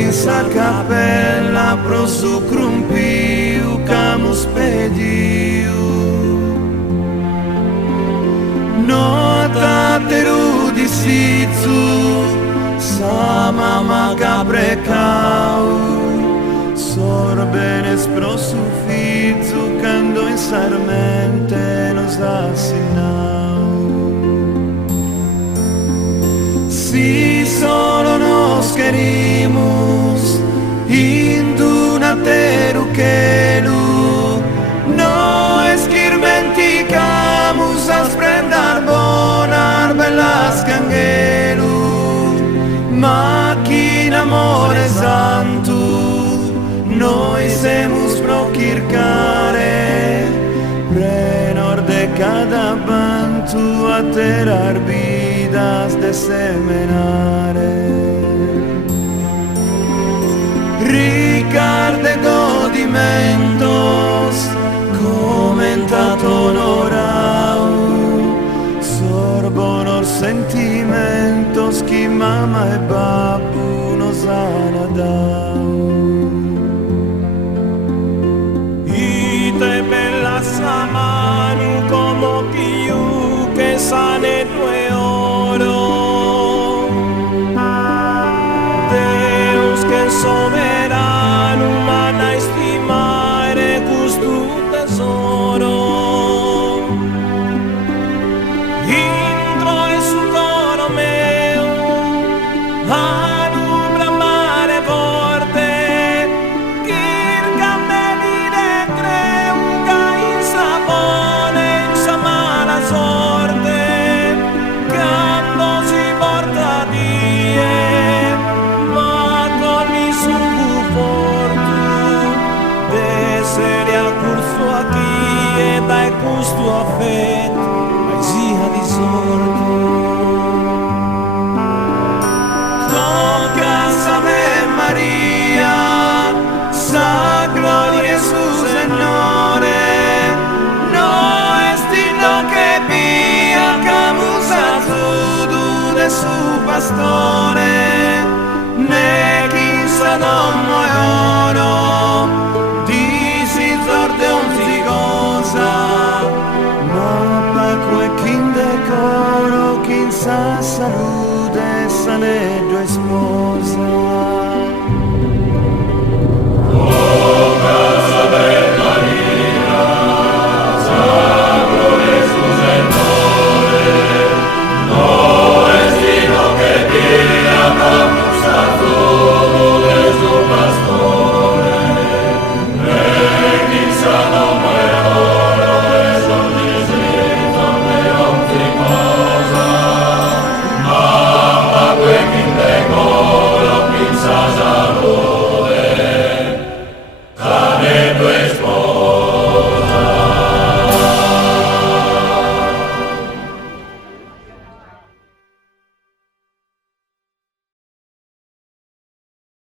in sa cappella pro su crumpiu camus pediu. No tateru di sizu sa mama caprecau sorbenes pro su fizu cando in sarmente nos assinau. Si solo nos querimos induna teruquelu no esquirmenticamus a sprendar bonar belas canguelu macchina amore santo noi semus pro kirkare prenor de cada bantu a terar vidas de semenare. Ricarde godimentos comentato onorau sorbonor sentimentos chi mamma e babbu nos han dau. Ite bella sa manu como più che sane tue oro Deus che soberano mana estimare custu tesoro intro e su coro meu anu bramare forte kirka venire creunca in sapone in sa mala sorte quando si porta die ma con mi su portu desere a curso aqui e dai custo affetto ai zia di sorto Casa Ave Maria, sa gloria Jesús enore, no estino que pia camusa tudo de su pastore, ne chissà non oro, disi zorde un zigosa, ma paco e kin decoro, kin sa salute, saneggio e sposa.